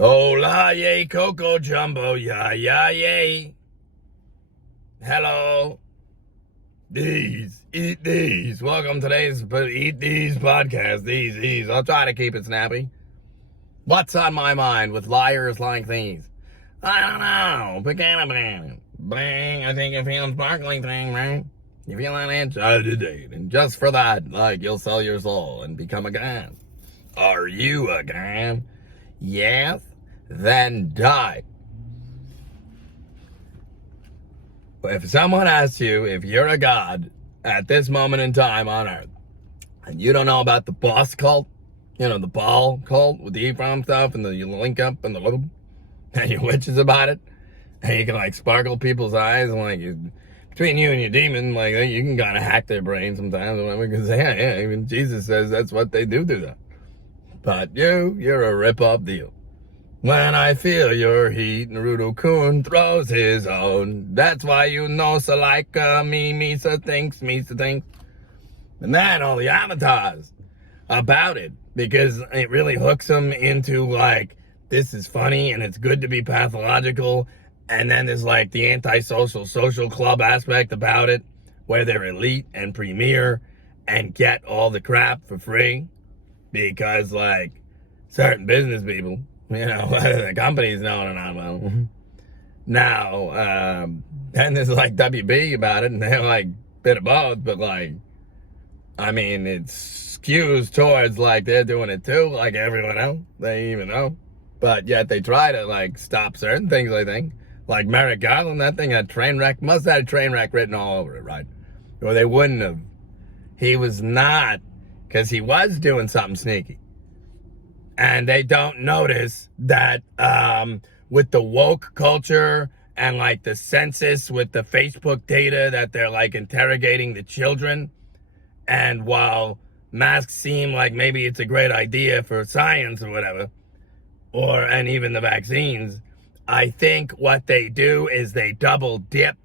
Hola, yay, Coco Jumbo, yeah, yay. Hello. Eat these. Welcome to today's Eat These podcast. These. I'll try to keep it snappy. What's on my mind with liars like these? I don't know. Banana. Bang, I think you're feeling sparkling thing, right? You feeling it? And just for that, like, you'll sell your soul and become a god. Are you a god? Yes? Then die. If someone asks you if you're a god at this moment in time on earth, and you don't know about the boss cult, the ball cult with the Ephraim stuff, and you link up and and your witches about it, and you can sparkle people's eyes, and between you and your demon, you can kind of hack their brain sometimes, because even Jesus says that's what they do to them. But you're a rip-off deal. When I feel your heat, Naruto Kun throws his own. That's why so like Misa thinks. And then all the avatars about it, because it really hooks them into this is funny and it's good to be pathological. And then there's the antisocial social club aspect about it, where they're elite and premier and get all the crap for free. Because certain business people, whether the companies know it or not, well. Now, then there's WB about it, and they're bit of both, but it skews towards they're doing it too, like everyone else. They even know. But yet they try to stop certain things, I think. Like Merrick Garland, that thing had train wreck, must have had train wreck written all over it, right? Or they wouldn't have. He was not, because he was doing something sneaky. And they don't notice that with the woke culture and the census with the Facebook data that they're interrogating the children. And while masks seem like maybe it's a great idea for science or whatever, and even the vaccines, I think what they do is they double dip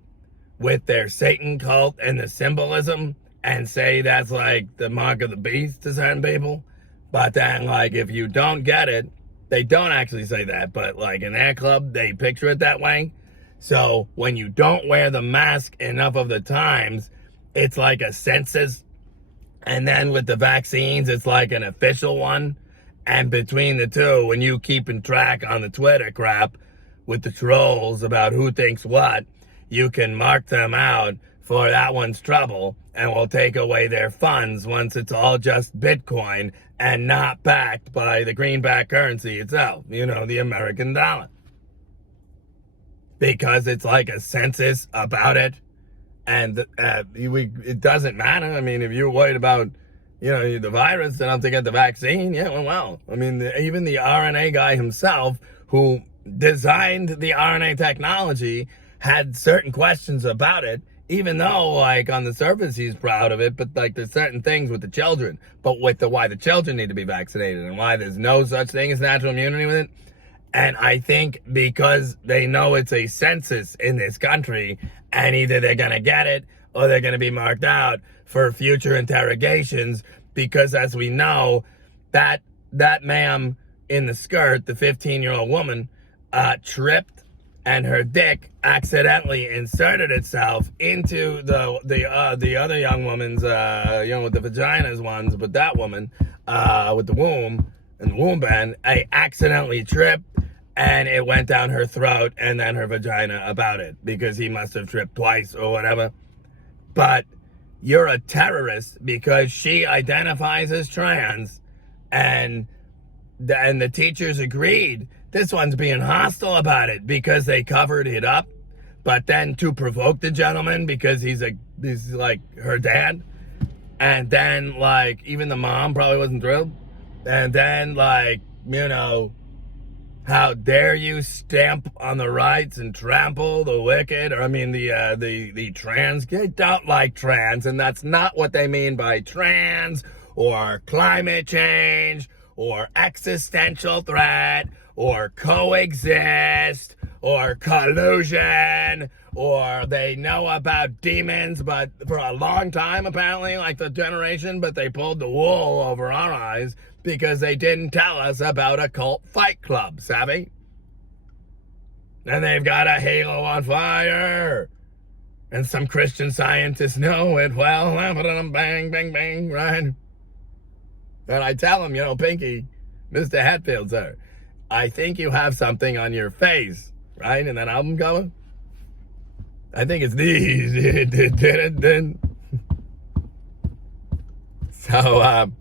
with their Satan cult and the symbolism and say that's the mark of the beast to certain people. But then, if you don't get it, they don't actually say that. But, in their club, they picture it that way. So, when you don't wear the mask enough of the times, it's like a census. And then with the vaccines, it's like an official one. And between the two, when you keeping track on the Twitter crap with the trolls about who thinks what, you can mark them out for that one's trouble, and will take away their funds once it's all just Bitcoin and not backed by the greenback currency itself, the American dollar. Because it's a census about it, and it doesn't matter. If you're worried about, the virus enough to get the vaccine, even the RNA guy himself, who designed the RNA technology, had certain questions about it, even though, on the surface, he's proud of it, but, there's certain things with the children, but with why the children need to be vaccinated and why there's no such thing as natural immunity with it. And I think because they know it's a census in this country, and either they're going to get it or they're going to be marked out for future interrogations, because as we know, that ma'am in the skirt, the 15-year-old woman, tripped, and her dick accidentally inserted itself into the other young woman's, with the vaginas ones, but that woman, with the womb and the womb band, I accidentally tripped, and it went down her throat and then her vagina about it, because he must have tripped twice or whatever. But you're a terrorist because she identifies as trans, and the teachers agreed. This one's being hostile about it because they covered it up. But then to provoke the gentleman because he's her dad. And then even the mom probably wasn't thrilled. And then how dare you stamp on the rights and trample the wicked? Or the trans. They don't like trans, and that's not what they mean by trans or climate change or existential threat or coexist or collusion, or they know about demons, but for a long time, apparently, like the generation, but they pulled the wool over our eyes because they didn't tell us about a cult fight club, savvy? And they've got a halo on fire. And some Christian scientists know it well. Bang, bang, bang, right? And I tell them, Pinky, Mr. Hatfield, sir, I think you have something on your face, right? In that album cover. I think it's these. So, and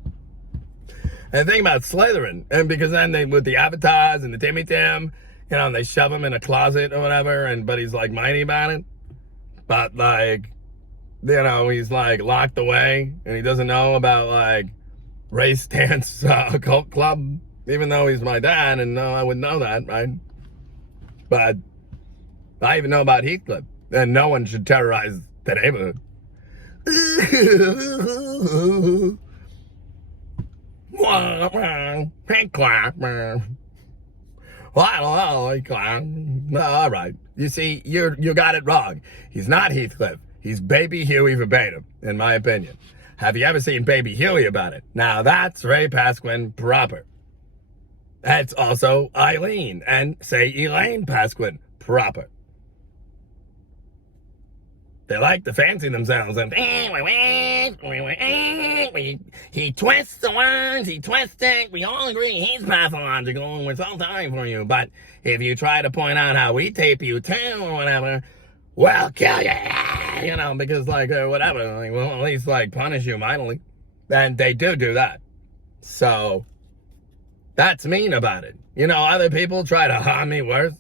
the thing about Slytherin, and because then they, with the avatars and the Timmy Tim, and they shove him in a closet or whatever, but he's like mighty about it. But like, he's like locked away and he doesn't know about like race dance cult club, even though he's my dad and I would know that, right? But I even know about Heathcliff, and no one should terrorize the neighborhood. Well, I don't know. All right. You see, you got it wrong. He's not Heathcliff. He's Baby Huey verbatim, in my opinion. Have you ever seen Baby Huey about it? Now that's Ray Pasquin proper. That's also Eileen and, say, Elaine Pasquin proper. They like to fancy themselves and he twists the words, he twists it. We all agree he's pathological and we're so sorry for you. But if you try to point out how we tape you too or whatever, we'll kill you, because whatever, we'll at least punish you mightily. And they do that. So that's mean about it. Other people try to harm me worse,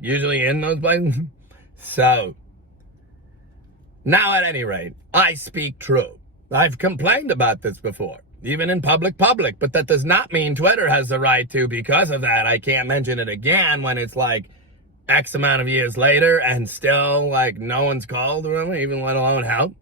usually in those places. So now, at any rate, I speak true. I've complained about this before, even in public, but that does not mean Twitter has the right to, because of that, I can't mention it again when it's X amount of years later and still, no one's called or even let alone help.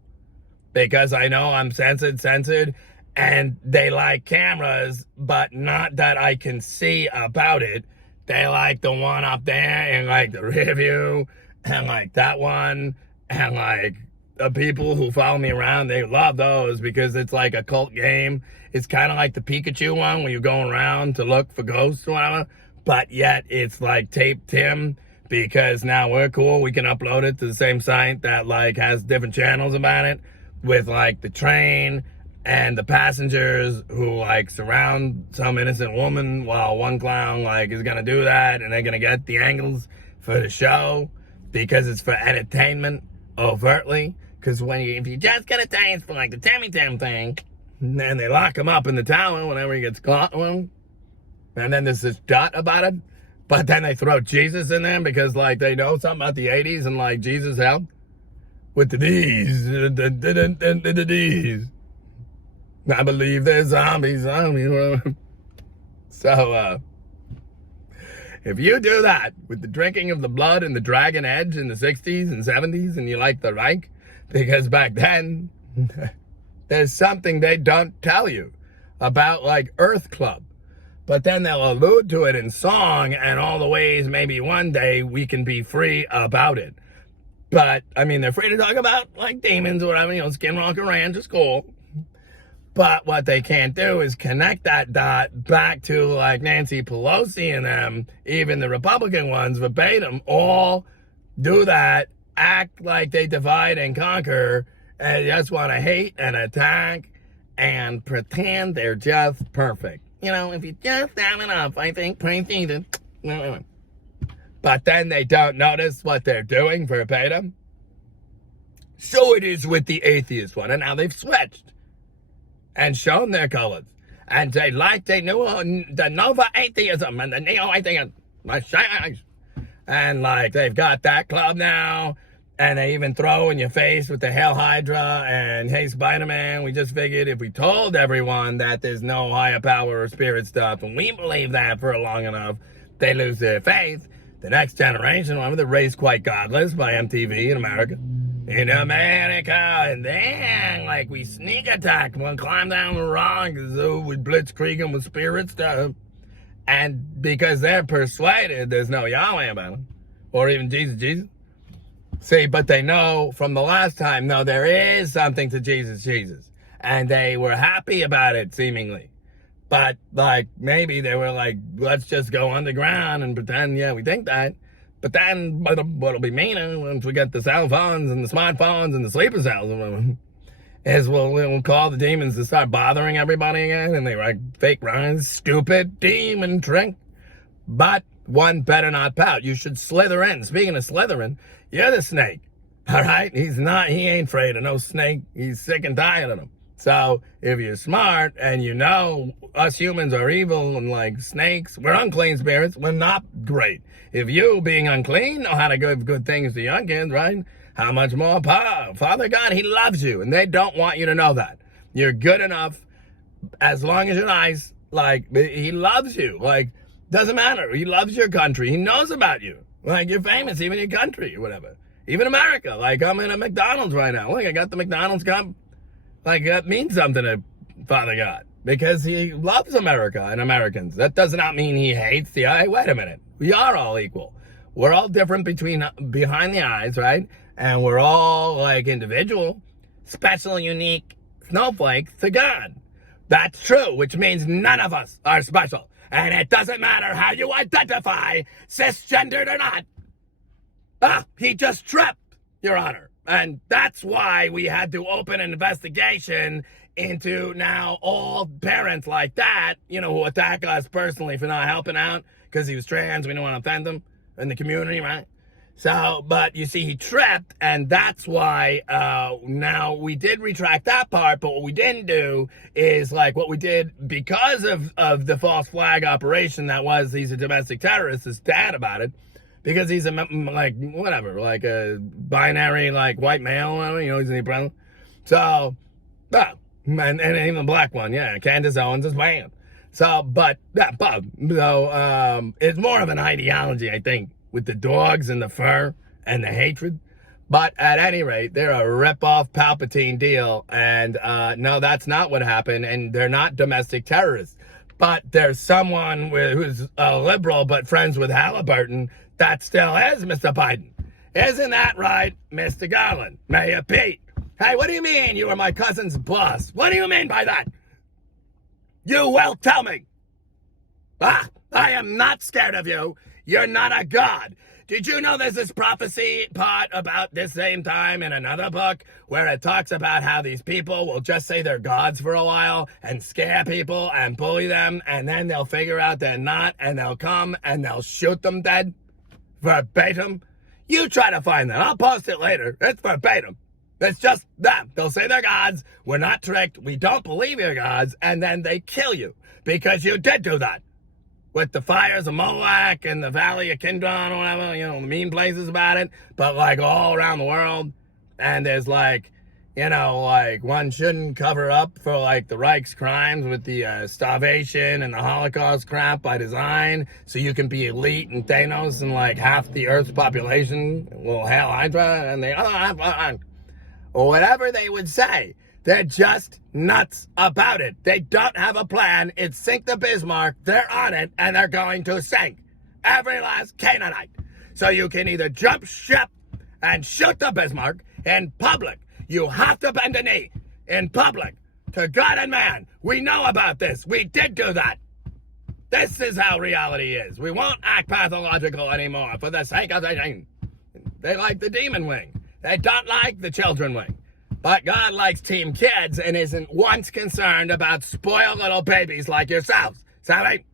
Because I know I'm censored, and they like cameras, but not that I can see about it. They like the one up there and the review and that one and the people who follow me around, they love those because it's like a cult game. It's kind of like the Pikachu one where you're going around to look for ghosts or whatever, but yet it's taped Tim because now we're cool. We can upload it to the same site that has different channels about it with the train and the passengers who surround some innocent woman while one clown is gonna do that, and they're gonna get the angles for the show because it's for entertainment overtly. Because if you just get a taste for the Timmy Tim thing, and then they lock him up in the tower whenever he gets caught, and then there's this dot about it, but then they throw Jesus in there because they know something about the 80s and Jesus helped with the D's, the D's. I believe there's zombies. So, if you do that with the drinking of the blood and the Dragon Edge in the 60s and 70s and you like the Reich, because back then, there's something they don't tell you about Earth Club. But then they'll allude to it in song and all the ways maybe one day we can be free about it. But, they're free to talk about demons or whatever, Skin Rocker Ranch is cool. But what they can't do is connect that dot back to Nancy Pelosi and them, even the Republican ones verbatim, all do that, act like they divide and conquer, and just want to hate and attack and pretend they're just perfect. If you just have enough, I think, praise Jesus. But then they don't notice what they're doing verbatim. So it is with the atheist one, and now they've switched and shown their colors. And they knew the Nova Atheism and the Neo-Atheism. And they've got that club now. And they even throw in your face with the Hail Hydra and Hey Spider-Man. We just figured if we told everyone that there's no higher power or spirit stuff, and we believe that for long enough, they lose their faith. The next generation, remember the Raised Quite Godless by MTV in America? In America, and then, we sneak attack, we'll climb down the rock, with blitzkrieging with spirit stuff. And because they're persuaded there's no Yahweh about them, or even Jesus. See, but they know from the last time, no, there is something to Jesus. And they were happy about it, seemingly. But, like, maybe they were like, let's just go underground and pretend, yeah, we think that. But then what'll be meaner once we get the cell phones and the smartphones and the sleeper cells is we'll call the demons to start bothering everybody again. And they write fake rhymes, stupid demon trick. But one better not pout. You should slither in. Speaking of slithering, you're the snake. All right? He ain't afraid of no snake. He's sick and tired of them. So if you're smart and you know us humans are evil and like snakes, we're unclean spirits, we're not great. If you, being unclean, know how to give good things to young kids, right? How much more power? Father God, he loves you, and they don't want you to know that. You're good enough as long as you're nice. Like, he loves you. Like, doesn't matter. He loves your country. He knows about you. Like, you're famous, even in your country or whatever. Even America. Like, I'm in a McDonald's right now. Look, I got the McDonald's cup. Like, that means something to Father God. Because he loves America and Americans. That does not mean he hates the eye. Wait a minute. We are all equal. We're all different behind the eyes, right? And we're all, like, individual, special, unique snowflakes to God. That's true, which means none of us are special. And it doesn't matter how you identify, cisgendered or not. He just tripped, Your Honor. And that's why we had to open an investigation into now all parents like that, who attack us personally for not helping out because he was trans. We don't want to offend him in the community, right? So, but you see, he tripped, and that's why now we did retract that part, but what we didn't do is like what we did because of the false flag operation that was he's a domestic terrorist, his dad about it, because he's a binary, like, white male, he's an Hebrew. So, and even a black one, yeah, Candace Owens is banned. So, it's more of an ideology, I think, with the dogs and the fur and the hatred. But at any rate, they're a rip-off Palpatine deal, and no, that's not what happened, and they're not domestic terrorists. But there's someone who's a liberal but friends with Halliburton that still is Mr. Biden. Isn't that right, Mr. Garland? Mayor Pete? Hey, what do you mean you were my cousin's boss? What do you mean by that? You will tell me. I am not scared of you. You're not a god. Did you know there's this prophecy part about this same time in another book where it talks about how these people will just say they're gods for a while and scare people and bully them, and then they'll figure out they're not, and they'll come and they'll shoot them dead? Verbatim. You try to find that. I'll post it later. It's verbatim. It's just them. They'll say they're gods. We're not tricked. We don't believe you're gods. And then they kill you because you did do that. With the fires of Moloch and the Valley of Kindron or whatever, the mean places about it. But like all around the world. And there's like one shouldn't cover up for like the Reich's crimes with the starvation and the Holocaust crap by design. So you can be elite and Thanos and like half the Earth's population. Well, hell, Hydra and they or whatever they would say. They're just nuts about it. They don't have a plan. It's sink the Bismarck. They're on it, and they're going to sink every last Canaanite. So you can either jump ship and shoot the Bismarck in public. You have to bend a knee in public to God and man. We know about this. We did do that. This is how reality is. We won't act pathological anymore for the sake of the thing. They like the demon wing. They don't like the children wing. But God likes team kids and isn't once concerned about spoiled little babies like yourselves. Sorry?